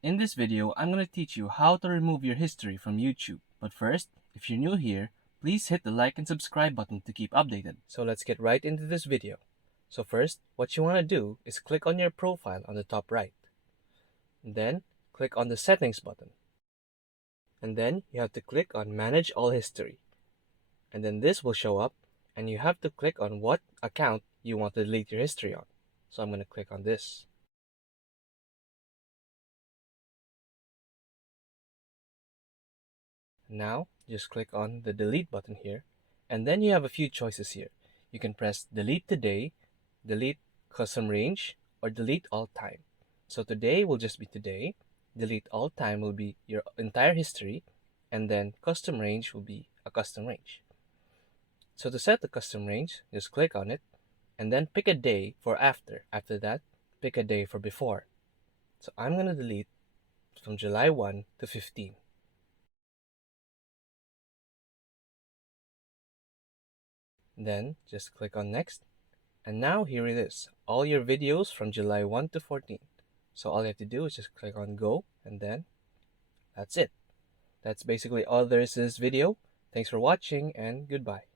In this video, I'm going to teach you how to remove your history from YouTube. But first, if you're new here, please hit the like and subscribe button to keep updated. So let's get right into this video. So first, what you want to do is click on your profile on the top right. Then, click on the settings button. And then you have to click on manage all history. And then this will show up and you have to click on what account you want to delete your history on. So I'm going to click on this. Now, just click on the delete button here, and then you have a few choices here. You can press delete today, delete custom range, or delete all time. So today will just be today, delete all time will be your entire history, and then custom range will be a custom range. So to set the custom range, just click on it, and then pick a day for after. After that, pick a day for before. So I'm going to delete from July 1 to 15. Then just click on next. And now here it is, all your videos from July 1 to 14. So all you have to do is just click on go, and then that's it. That's basically all there is to this video. Thanks for watching, and goodbye.